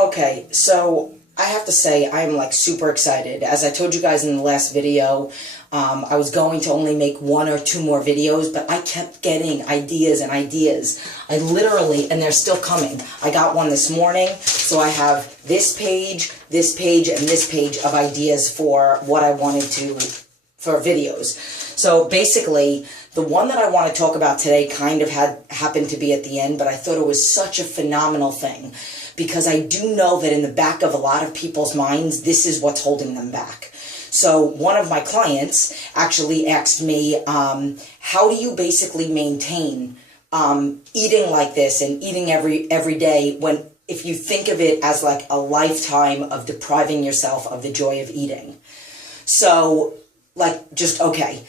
Okay, so I have to say I'm like super excited. As I told you guys in the last video, I was going to only make 1 or 2 more videos, but I kept getting ideas and ideas. I literally, and they're still coming. I got one this morning, so I have this page, and this page of ideas for what I wanted to, for videos. So basically, the one that I want to talk about today kind of happened to be at the end, but I thought it was such a phenomenal thing. Because I do know that in the back of a lot of people's minds, this is what's holding them back. So one of my clients actually asked me, how do you basically maintain eating like this and eating every day when, if you think of it as like a lifetime of depriving yourself of the joy of eating? So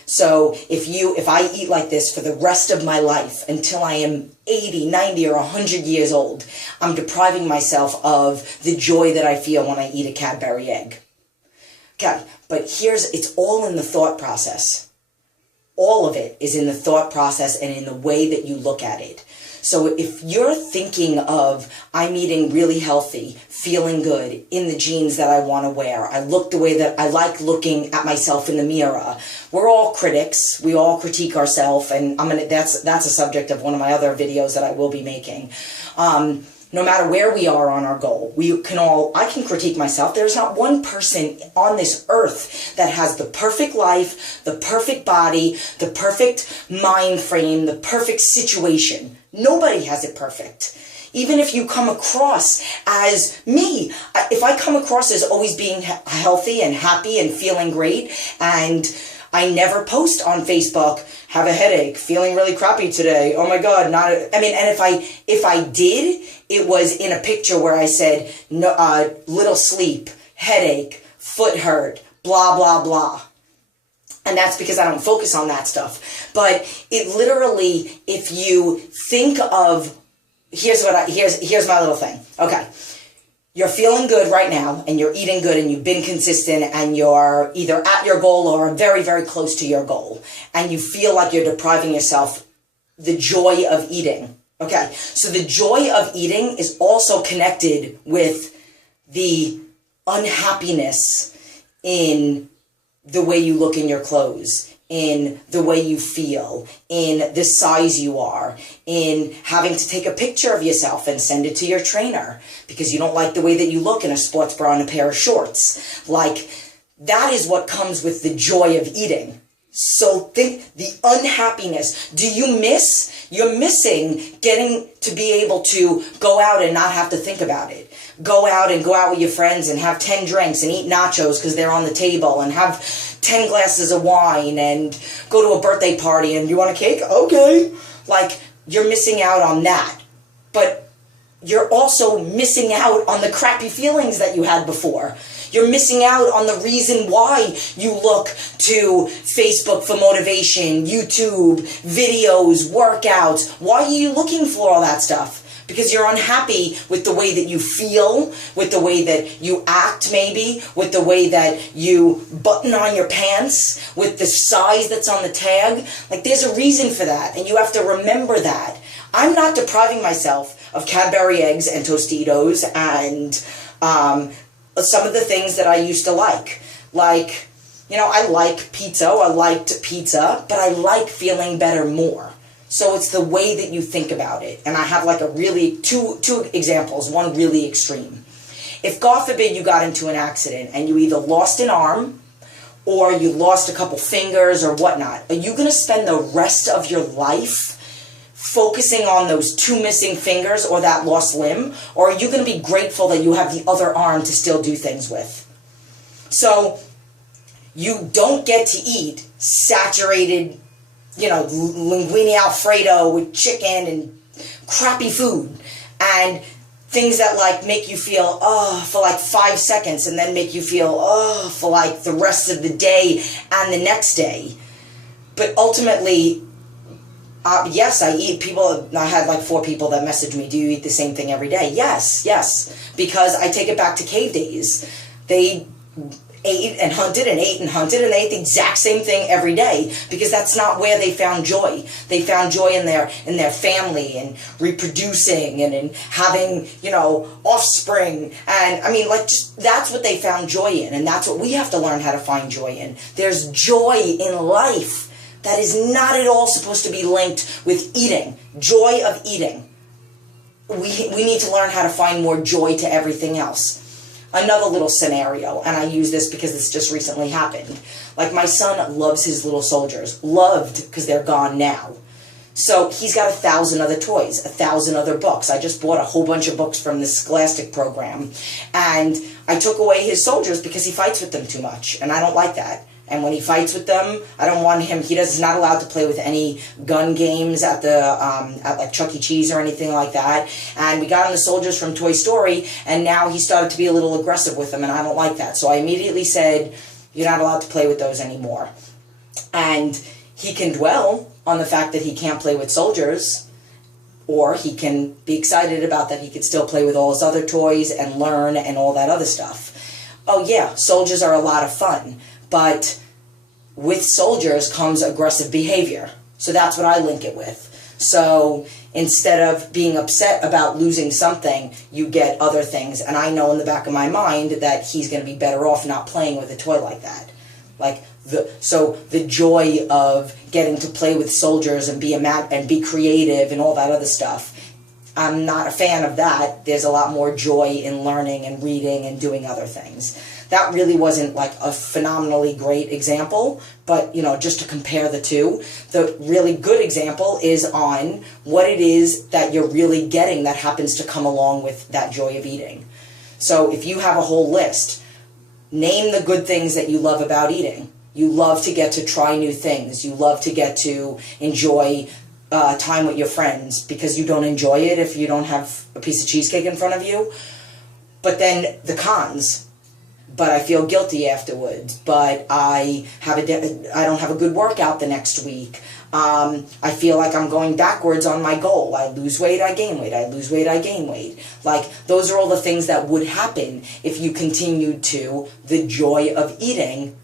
so if I eat like this for the rest of my life until I am 80, 90, or 100 years old, I'm depriving myself of the joy that I feel when I eat a Cadbury egg. Okay, but it's all in the thought process. All of it is in the thought process and in the way that you look at it. So if you're thinking of, I'm eating really healthy, feeling good, in the jeans that I want to wear, I look the way that I like looking at myself in the mirror. We're all critics. We all critique ourselves, and that's a subject of one of my other videos that I will be making. No matter where we are on our goal, I can critique myself. There's not one person on this earth that has the perfect life, the perfect body, the perfect mind frame, the perfect situation. Nobody has it perfect. Even if you come across as me, if I come across as always being healthy and happy and feeling great, and I never post on Facebook, have a headache, feeling really crappy today, oh my God, and if I did, it was in a picture where I said, no, little sleep, headache, foot hurt, blah, blah, blah. And that's because I don't focus on that stuff. But it literally, if you think of, here's my little thing. Okay. You're feeling good right now, and you're eating good, and you've been consistent, and you're either at your goal or very, very close to your goal, and you feel like you're depriving yourself the joy of eating. Okay, so the joy of eating is also connected with the unhappiness in the way you look in your clothes, in the way you feel, in the size you are, in having to take a picture of yourself and send it to your trainer because you don't like the way that you look in a sports bra and a pair of shorts. Like, that is what comes with the joy of eating. So think the unhappiness. You're missing getting to be able to go out and not have to think about it. Go out with your friends and have 10 drinks and eat nachos because they're on the table and have 10 glasses of wine and go to a birthday party and you want a cake? Okay. Like, you're missing out on that. But you're also missing out on the crappy feelings that you had before. You're missing out on the reason why you look to Facebook for motivation, YouTube, videos, workouts. Why are you looking for all that stuff? Because you're unhappy with the way that you feel, with the way that you act maybe, with the way that you button on your pants, with the size that's on the tag. Like, there's a reason for that, and you have to remember that. I'm not depriving myself of Cadbury eggs and Tostitos and some of the things that I used to like. Like, I like pizza, I liked pizza, but I like feeling better more. So it's the way that you think about it. And I have like two examples, one really extreme. If, God forbid, you got into an accident and you either lost an arm or you lost a couple fingers or whatnot, are you going to spend the rest of your life focusing on those 2 missing fingers or that lost limb? Or are you going to be grateful that you have the other arm to still do things with? So you don't get to eat saturated, linguine Alfredo with chicken and crappy food and things that like make you feel for like 5 seconds and then make you feel for like the rest of the day and the next day. But ultimately, yes, I eat. I had like 4 people that messaged me, do you eat the same thing every day? Yes, because I take it back to cave days. ate and hunted and ate and hunted, and they ate the exact same thing every day, because that's not where they found joy. They found joy in their family and reproducing and in having, offspring. And I mean, like, just that's what they found joy in, and that's what we have to learn how to find joy in. There's joy in life that is not at all supposed to be linked with eating. Joy of eating. We need to learn how to find more joy to everything else. Another little scenario, and I use this because this just recently happened. Like, my son loves his little soldiers. Loved, because they're gone now. So he's got 1,000 other toys, 1,000 other books. I just bought a whole bunch of books from the Scholastic program. And I took away his soldiers because he fights with them too much. And I don't like that. And when he fights with them, I don't want him, he's not allowed to play with any gun games at like Chuck E. Cheese or anything like that. And we got him the soldiers from Toy Story, and now he started to be a little aggressive with them, and I don't like that. So I immediately said, you're not allowed to play with those anymore. And he can dwell on the fact that he can't play with soldiers, or he can be excited about that he could still play with all his other toys and learn and all that other stuff. Oh yeah, soldiers are a lot of fun, but with soldiers comes aggressive behavior. So that's what I link it with. So instead of being upset about losing something, you get other things. And I know in the back of my mind that he's going to be better off not playing with a toy like that. So the joy of getting to play with soldiers and be creative and all that other stuff, I'm not a fan of that. There's a lot more joy in learning and reading and doing other things. That really wasn't like a phenomenally great example, but just to compare the two, the really good example is on what it is that you're really getting that happens to come along with that joy of eating. So if you have a whole list, name the good things that you love about eating. You love to get to try new things. You love to get to enjoy time with your friends, because you don't enjoy it if you don't have a piece of cheesecake in front of you. But then the cons. But I feel guilty afterwards. But I don't have a good workout the next week. I feel like I'm going backwards on my goal. I lose weight, I gain weight. I lose weight, I gain weight. Like, those are all the things that would happen if you continued to the joy of eating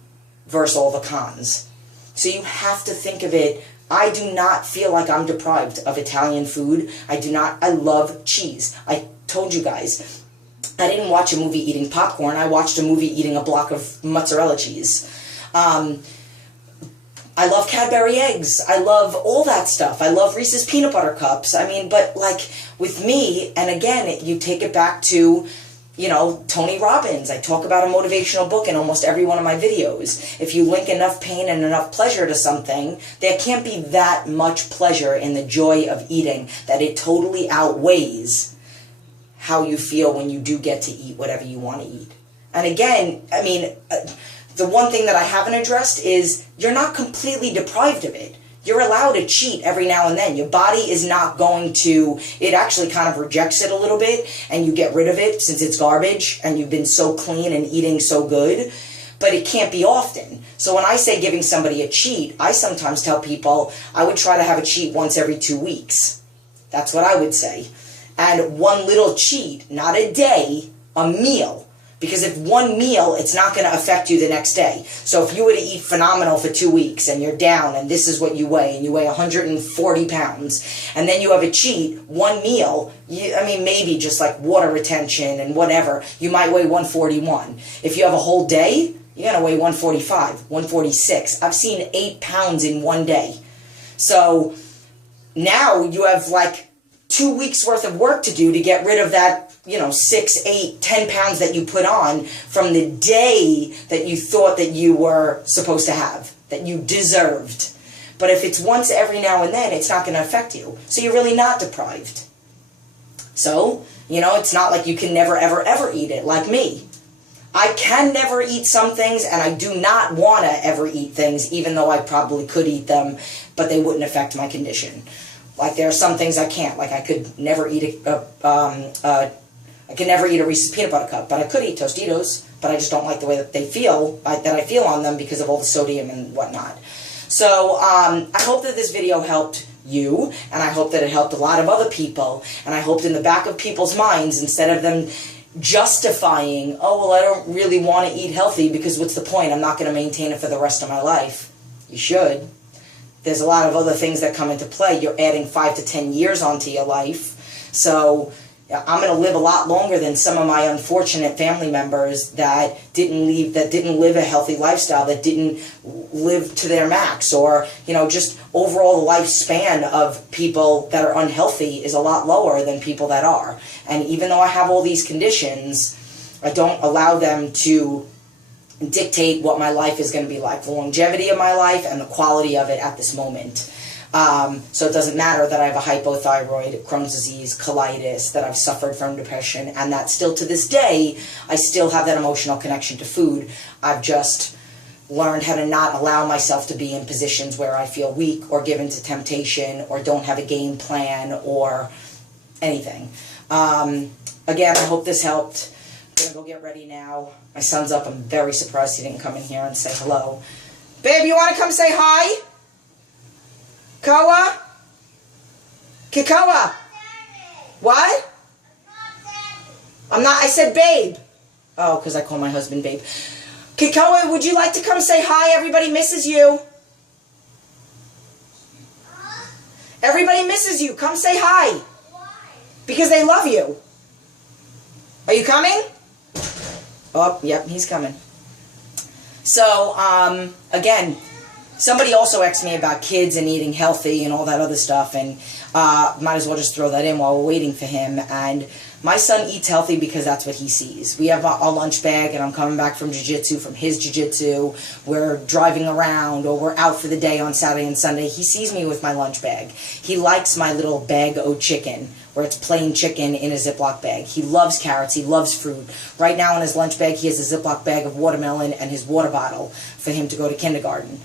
versus all the cons. So you have to think of it. I do not feel like I'm deprived of Italian food. I love cheese. I told you guys, I didn't watch a movie eating popcorn. I watched a movie eating a block of mozzarella cheese. I love Cadbury eggs. I love all that stuff. I love Reese's peanut butter cups. I mean, but like with me, and again, you take it back to, Tony Robbins. I talk about a motivational book in almost every one of my videos. If you link enough pain and enough pleasure to something, there can't be that much pleasure in the joy of eating that it totally outweighs how you feel when you do get to eat whatever you want to eat. And again, I mean, the one thing that I haven't addressed is you're not completely deprived of it. You're allowed to cheat every now and then. Your body is not going to, it actually kind of rejects it a little bit, and you get rid of it since it's garbage and you've been so clean and eating so good. But it can't be often. So when I say giving somebody a cheat, I sometimes tell people I would try to have a cheat once every 2 weeks. That's what I would say. And one little cheat, not a day, a meal. Because if one meal, it's not going to affect you the next day. So if you were to eat phenomenal for 2 weeks and you're down and this is what you weigh, and you weigh 140 pounds, and then you have a cheat, one meal, maybe just like water retention and whatever, you might weigh 141. If you have a whole day, you're going to weigh 145, 146. I've seen 8 pounds in one day. So now you have like 2 weeks worth of work to do to get rid of that, 6, 8, 10 pounds that you put on from the day that you thought that you were supposed to have, that you deserved. But if it's once every now and then, it's not going to affect you. So you're really not deprived. So, it's not like you can never, ever, ever eat it, like me. I can never eat some things, and I do not want to ever eat things, even though I probably could eat them, but they wouldn't affect my condition. Like, there are some things I can't. Like, I could never eat I can never eat a Reese's peanut butter cup, but I could eat Tostitos, but I just don't like the way that they feel, that I feel on them because of all the sodium and whatnot. So, I hope that this video helped you, and I hope that it helped a lot of other people, and I hope in the back of people's minds, instead of them justifying, oh, well, I don't really want to eat healthy because what's the point? I'm not going to maintain it for the rest of my life. You should. There's a lot of other things that come into play. You're adding 5 to 10 years onto your life. So I'm going to live a lot longer than some of my unfortunate family members that didn't live a healthy lifestyle, that didn't live to their max, or, just overall the lifespan of people that are unhealthy is a lot lower than people that are. And even though I have all these conditions, I don't allow them to dictate what my life is going to be like, the longevity of my life and the quality of it at this moment. So it doesn't matter that I have a hypothyroid, Crohn's disease, colitis, that I've suffered from depression, and that still to this day, I still have that emotional connection to food. I've just learned how to not allow myself to be in positions where I feel weak or given to temptation or don't have a game plan or anything. Again, I hope this helped. I'm going to go get ready now. My son's up. I'm very surprised he didn't come in here and say hello. Babe, you want to come say hi? Koa? Kikoa? What? I said babe. Oh, because I call my husband babe. Kikoa, would you like to come say hi? Everybody misses you. Everybody misses you. Come say hi. Because they love you. Are you coming? Oh, yep, he's coming. So, again, somebody also asked me about kids and eating healthy and all that other stuff, and might as well just throw that in while we're waiting for him. And my son eats healthy because that's what he sees. We have a lunch bag, and I'm coming back from jiu-jitsu, from his jiu-jitsu. We're driving around, or we're out for the day on Saturday and Sunday. He sees me with my lunch bag. He likes my little bag o' chicken, where it's plain chicken in a Ziploc bag. He loves carrots. He loves fruit. Right now in his lunch bag, he has a Ziploc bag of watermelon and his water bottle for him to go to kindergarten.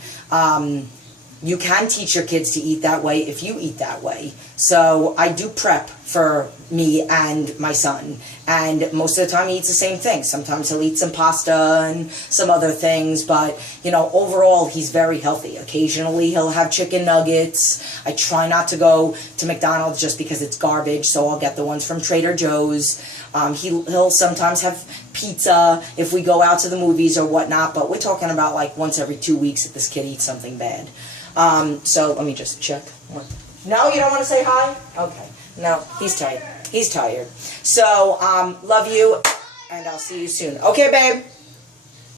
You can teach your kids to eat that way if you eat that way. So I do prep for me and my son. And most of the time he eats the same thing. Sometimes he'll eat some pasta and some other things. But, overall he's very healthy. Occasionally he'll have chicken nuggets. I try not to go to McDonald's just because it's garbage. So I'll get the ones from Trader Joe's. He'll sometimes have pizza if we go out to the movies or whatnot. But we're talking about like once every 2 weeks that this kid eats something bad. So let me just check. No, you don't want to say hi? Okay. No, he's tired. He's tired. So, love you, and I'll see you soon. Okay, babe?